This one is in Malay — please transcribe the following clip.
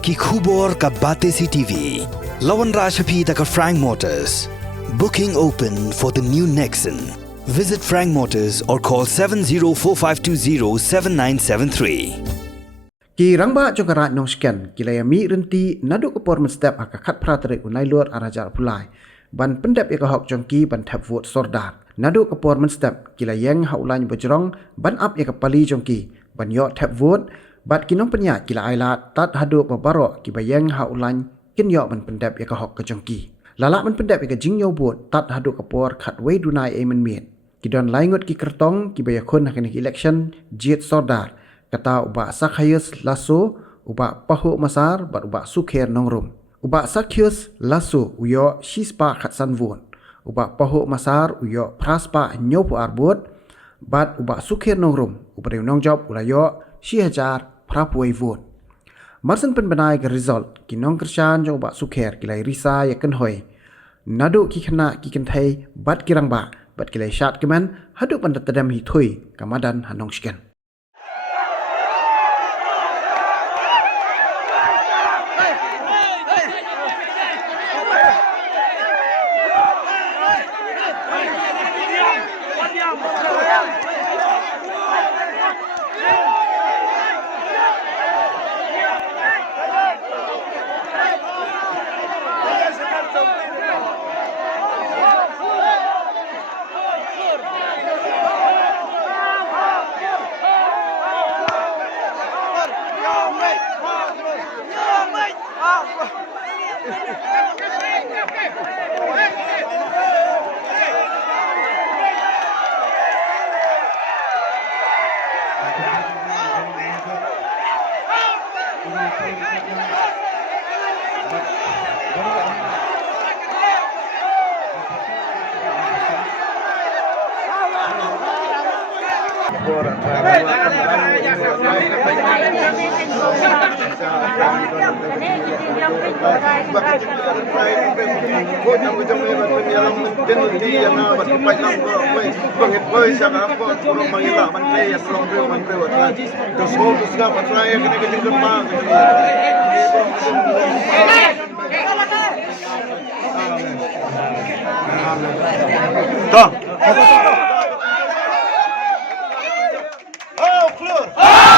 Ki khubor ka bate si TV. Lawan Rashapi taka Frank Motors. Booking open for the new Nexon. Visit Frank Motors or call 7045207973. Ki rangba jongkara Nongkyrshan kilayami renti naduk kepor mestep akakat pratrik unai luar arajar pulai. Ban pendep hok jongki ban tap vote sordar. Naduk kepor mestep kilayang haulany bojrong ban ap pali jongki. Ban yok tap vote bat kinong penyak kila ailat tat Haduh babarok kibayang haulany kin yok ban pendep hok ke jongki. Lalak ban pendep jingyo vote tat Haduh kepor khat wei dunai emen miet. Kidon laingut ki kertong kibayakun hakinik election jit sordar. Kata ubak sakhayus lasso, ubak pahuk masar, bat ubak Sukher nongrum. Ubak sakhayus lasso uyo shispa khatsan vun. Ubak pahuk masar uyo praspa nyopu arbut, bat ubak Sukher nongrum. Ubak nongjob ulayo shihajar prapuai vun. Marsan penbenai ke result, ki Nongkyrshan jong ubak Sukher kilai risa yakin hoi. Naduk ki kena ki kentai bat kirangba, bat kilai Shad keman, Haduh pandat Tdem hi Thui, ke Madan Nongkyrshan. Oh, clear.